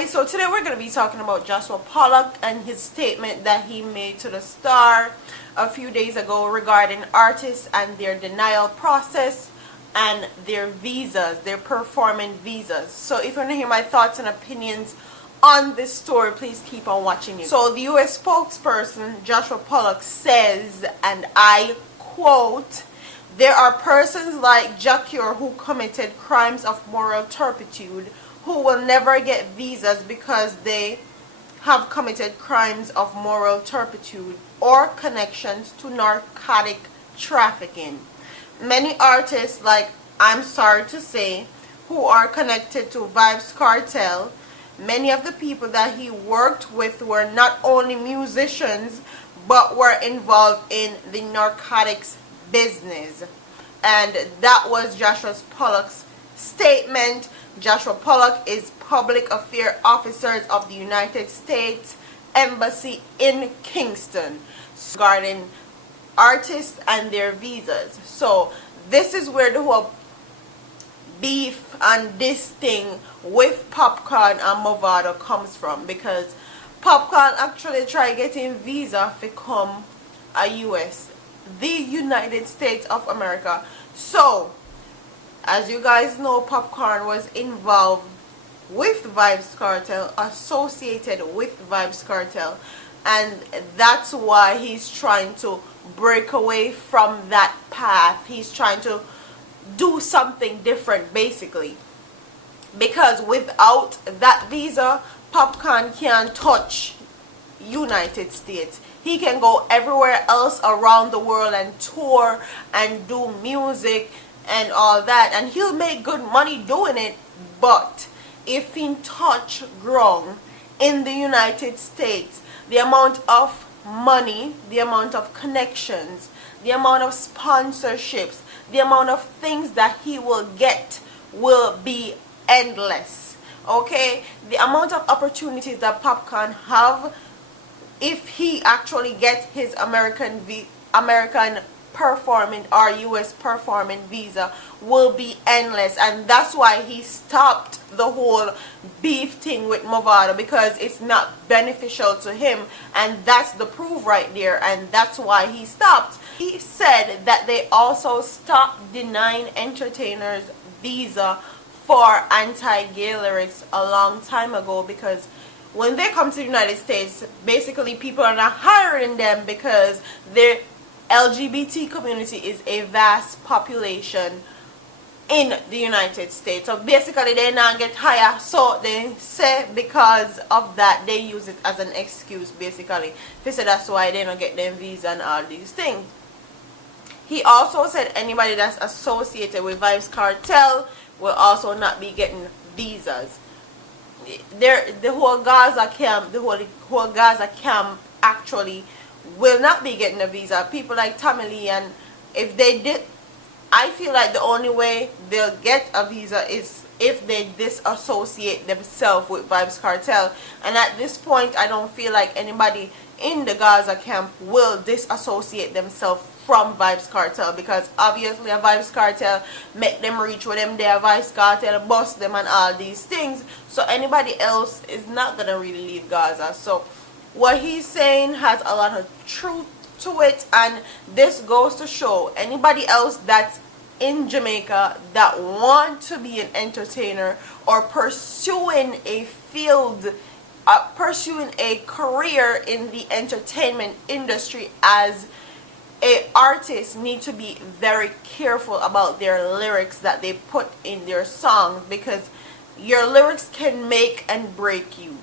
guys, so today we're going to be talking about Joshua Polacheck and his statement that he made to the Star a few days ago regarding artists and their denial process and their visas, their performing visas. So if you want to hear my thoughts and opinions on this story, please keep on watching it. So the US spokesperson Joshua Polacheck says, and I quote, "There are persons like Jacure who committed crimes of moral turpitude who will never get visas because they have committed crimes of moral turpitude or connections to narcotic trafficking. Many artists, like, I'm sorry to say, who are connected to Vybz Kartel, many of the people that he worked with were not only musicians but were involved in the narcotics business." And that was Joshua Polacheck's statement. Joshua Polacheck is Public Affairs Officer of the United States Embassy in Kingston regarding artists and their visas. So this is where the whole beef and this thing with Popcaan and Movado comes from, because Popcaan actually tried getting visa to come a the United States of America. So as you guys know, Popcaan was involved with Vybz Kartel, associated with Vybz Kartel, and that's why he's trying to break away from that path. He's trying to do something different, basically, because without that visa, Popcaan can't touch United States. He can go everywhere else around the world and tour and do music and all that, and he'll make good money doing it. But if he touch ground in the United States, the amount of money, the amount of connections, the amount of sponsorships, the amount of things that he will get will be endless. Okay, the amount of opportunities that Popcaan have if he actually gets his American performing or US performing visa will be endless. And that's why he stopped the whole beef thing with Movado, because it's not beneficial to him, and that's the proof right there, and that's why he stopped. He said that they also stopped denying entertainers visa for anti-gay lyrics a long time ago, because when they come to the United States, basically people are not hiring them because their LGBT community is a vast population in the United States. So basically they not get hired, so they say because of that they use it as an excuse, basically. They say that's why they don't get them visa and all these things. He also said anybody that's associated with Vybz Kartel will also not be getting visas. The whole Gaza camp actually will not be getting a visa. People like Tommy Lee, and if they did, I feel like the only way they'll get a visa is if they disassociate themselves with Vybz Kartel. And at this point, I don't feel like anybody in the Gaza camp will disassociate themselves from Vybz Kartel, because obviously a Vybz Kartel make them reach with them there, Vybz Kartel bust them and all these things. So anybody else is not gonna really leave Gaza. So what he's saying has a lot of truth to it, and this goes to show anybody else that's in Jamaica that want to be an entertainer or pursuing a field, pursuing a career in the entertainment industry as a artist, need to be very careful about their lyrics that they put in their songs, because your lyrics can make and break you.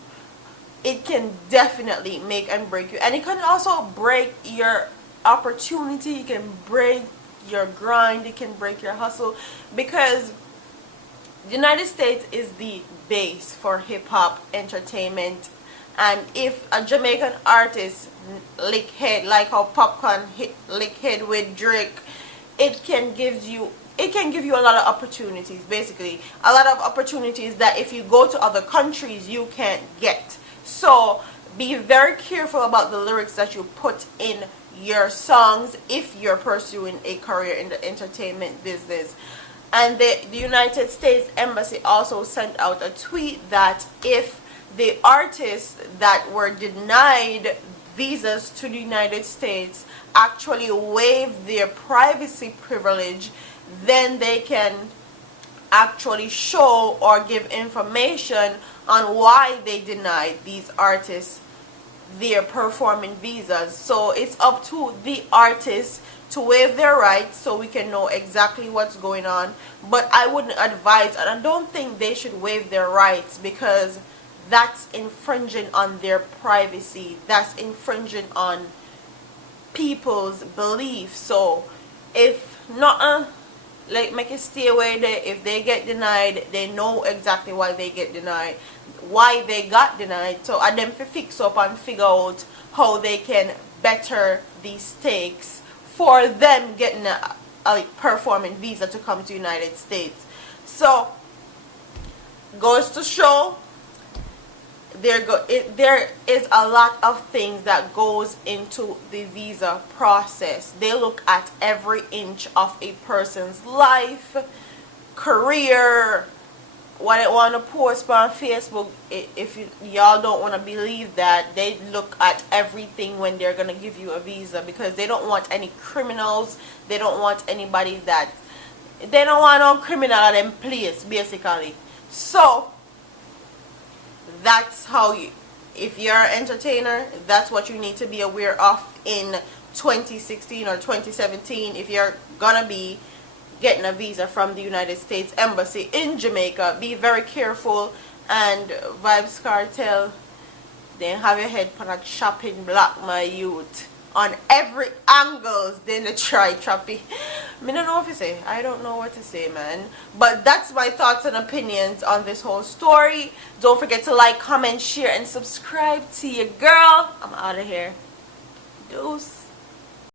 It can definitely make and break you, and it can also break your opportunity. It can break your grind, it can break your hustle, because the United States is the base for hip-hop entertainment. And if a Jamaican artist lick head like how Popcaan lick head with Drake, it can give you a lot of opportunities, basically a lot of opportunities that if you go to other countries you can't get. So be very careful about the lyrics that you put in your songs if you're pursuing a career in the entertainment business. And the United States Embassy also sent out a tweet that if the artists that were denied visas to the United States actually waive their privacy privilege, then they can actually show or give information on why they denied these artists their performing visas. So it's up to the artists to waive their rights so we can know exactly what's going on. But I wouldn't advise, and I don't think they should waive their rights, because that's infringing on their privacy. That's infringing on people's beliefs. So if not, like, make it stay away there. If they get denied, they know exactly why they get denied, why they got denied. So I them to fix up and figure out how they can better these stakes for them getting a performing visa to come to the United States. So goes to show there is a lot of things that goes into the visa process. They look at every inch of a person's life, career, what they want to post on Facebook. If y'all don't want to believe that, they look at everything when they're going to give you a visa, because they don't want any criminals. They don't want anybody that, they don't want no criminal at them place, basically. So that's how you, if you're an entertainer, that's what you need to be aware of in 2016 or 2017 if you're gonna be getting a visa from the United States Embassy in Jamaica. Be very careful. And Vybz Kartel, then have your head on a chopping block, my youth, on every angles. Then they try choppy. I don't know what to say. I don't know what to say, man. But that's my thoughts and opinions on this whole story. Don't forget to like, comment, share, and subscribe to your girl. I'm out of here. Deuce.